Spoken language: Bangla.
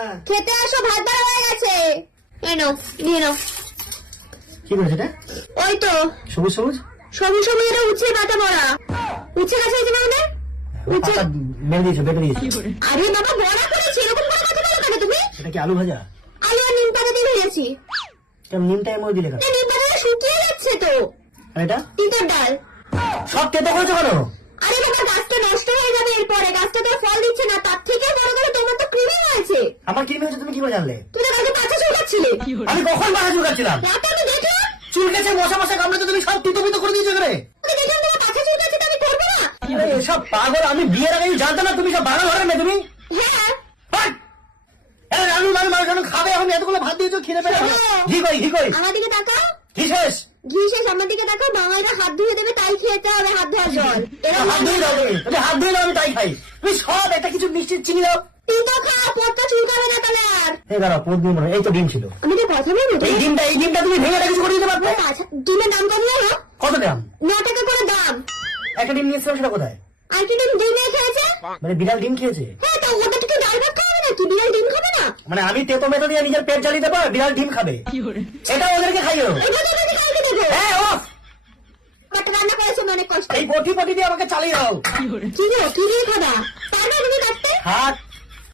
হ্যাঁ খেতে আসো, ভাত বাড়া হয়ে গেছে। এনো নিয়ে নাও। কি করেছে এটা? ওই তো সবুজ সবুজ সবুজ সবুজ, এটা উচ্ছে পাতা বড়া। উচ্ছে গাছ হয়েছে না ওদের? উচ্ছে পাতা বেড়ে দিয়েছো, বেটে দিয়েছো। আরে বাবা, বড়া করেছি, এরকম করে কথা বলো কেন তুমি? এটা কি আলু ভাজা? আলু আর নিম পাতা দিয়ে ভেজেছি। কেমন নিমটা এমন দিলে কেন? নিম পাতাটা শুকিয়ে যাচ্ছে তো। আর এটা তিতার ডাল। সব কেটে করেছো কেন? আরে বাবা, গাছটা নষ্ট হয়ে যাবে এরপরে, গাছটা তো ফল দিচ্ছে না। তার থেকে বড় করে তোমার তো কৃমি হয়েছে। আমার কি হয়েছে তুমি কি করে জানলে? তুমি তো কালকে কাঁচা চুলকাচ্ছিলে। আমি কখন বাসা চুলকাচ্ছিলাম? রাতে আমি দেখলাম। চুল গেছে, মশা মশা কামড়ে তুমি সব তিতো বিতো করে দিয়েছো করে। আমি দেখলাম তোমার কাঁচা চুলকাচ্ছে, তো আমি করবো না। আরে এসব পাগল, আমি বিয়ের আগে জানতাম না তুমি সব বাগান ধরে না তুমি। হ্যাঁ, হাট! এই আলু মানুষ খাবে, এখন এতগুলো ভাত দিয়েছো, খিদে পেয়ে গেছে। ঘি কই, ঘি কই? আমার দিকে তাকাও। ঘি শেষ। ঘি শেষ, আমার দিকে তাকাও। বাঙালিরা হাত ধুয়ে দেবে, তাই খেতে হবে হাত ধোয়ার জল। হাত ধুয়ে দাও তুমি, তুমি হাত ধুয়ে দাও, আমি তাই খাই। তুমি সব একটা কিছু মিষ্টি চিনি দাও। তিতো খাও, পথটা চুলকাবে না তাহলে আর। এই দাঁড়াও, পোদ ডিম এই তো ডিম ছিল। আমি তো কথা বলবো তো। এই ডিমটা তুমি ভেঙে কিছু করে দিতে পারবে? আচ্ছা, ডিমের দাম কত জানো? কত দাম? 9 টাকা করে দাম। একটা ডিম নিয়েছিলাম, সেটা কোথায়? আর কি ডিম ডিম খেয়েছে? মানে বিড়াল ডিম খেয়েছে? হ্যাঁ, তো ওটা থেকে ডাল ভাত খাবে না কি? বিড়াল ডিম খাবে না? মানে আমি তেতো মেতো দিয়ে নিজের পেট জ্বালিয়ে দেবো, বিড়াল ডিম খাবে? এটা ওদেরকে খাইও। এটা তো আমি খাইতে দেবো। হ্যাঁ ও, একটা রান্না করেছো অনেক কষ্ট। এই বটি পটি দিয়ে আমাকে চালিয়ে দাও। কি গো, কি দিয়ে খাবা? পারবে তুমি কাটতে? হাত